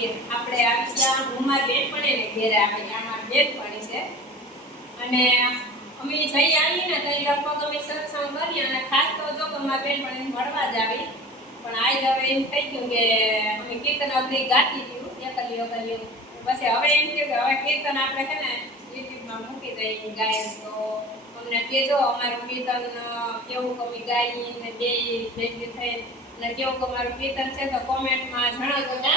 વીર આપણે આવી ગયા ઉમર બેનપણી ને ઘેરે આવી આમાં બેનપણી છે અને અમે જઈ આવીએ ને તો લગભગ અમે સત્સંગ કરીએ અને ખાસ તો જો કે અમારા બેનપણી મળવા જ આવી પણ આજ હવે એમ થઈ ગયું કે અમે કીર્તન અગરી ગાતી ગયું એકલ્યો પછી હવે એમ થયું કે હવે કીર્તન આપણે છે ને યુટ્યુબમાં મૂકી દઈએ ગાય તો અમને કહેજો અમારું કીર્તન કેવું અમે ગાઈએ ને બે ભેગી થઈ અને કેવું અમારું કીર્તન છે તો કોમેન્ટમાં જણાવજો ને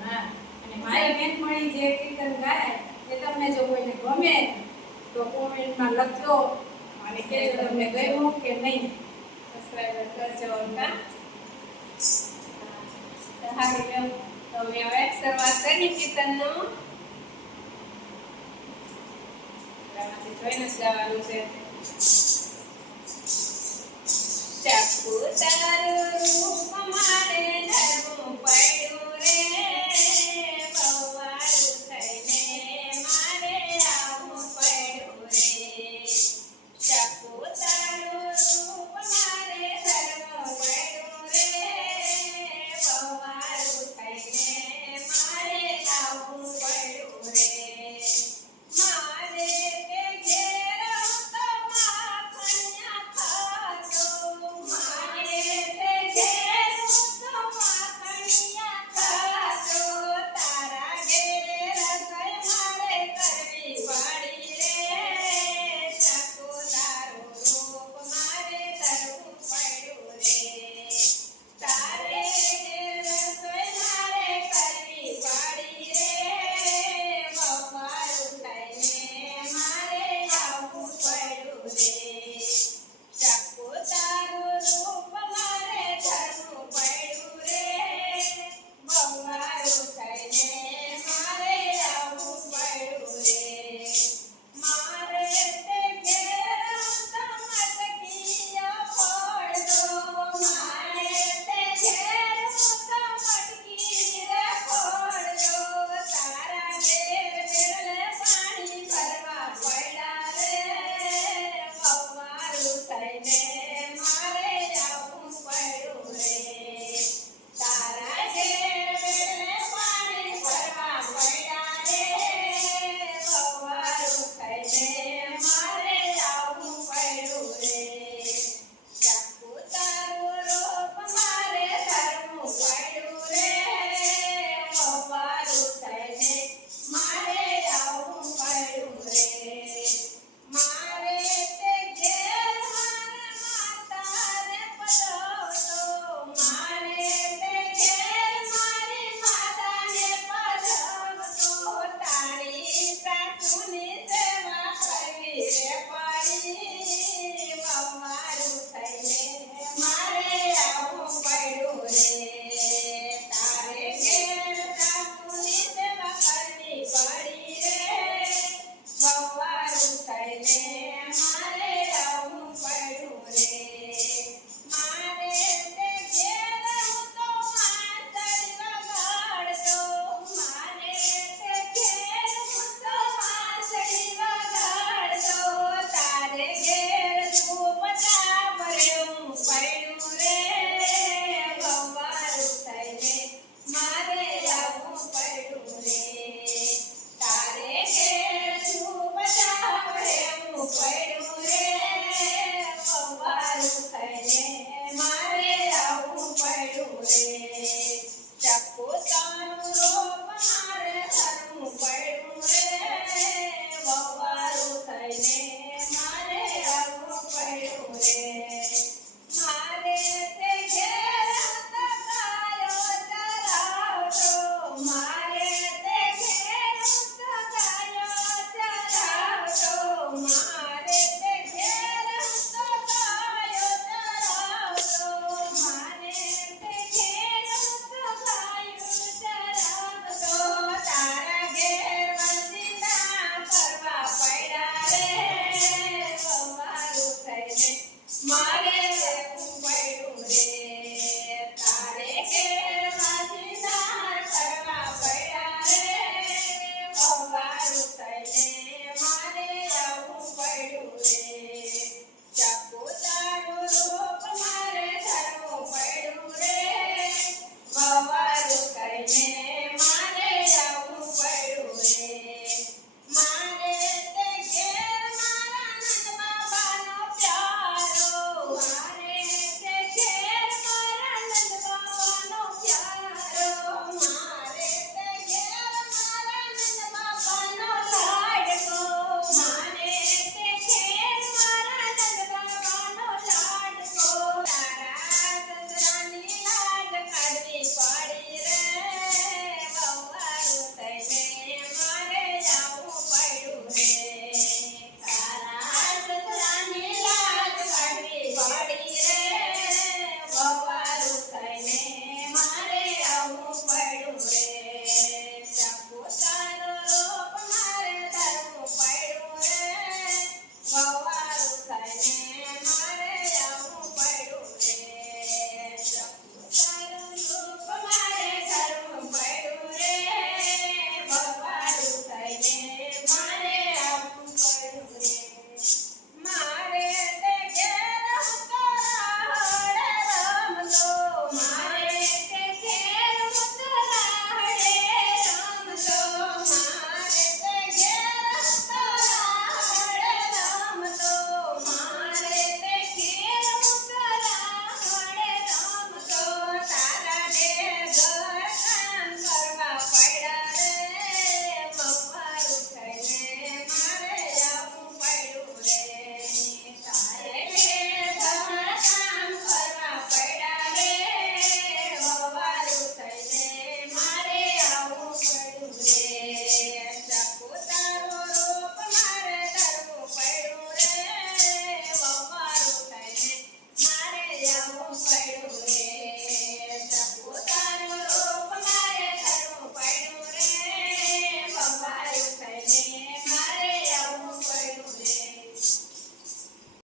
હા અને મારી બેનપણી જે કીર્તન ગાય એ તમને જો કોઈને ગમે તો કોમેન્ટમાં લખજો અને કહેજો તમને ગમ્યું કે નહીં. સબસ્ક્રાઇબ કરજો કા તો હારી તો મેં હવે શરૂઆત કરી કીર્તનનું આમાંથી જોઈને જ ગાવાનું છે. ચાકુ તારું રૂપ મારે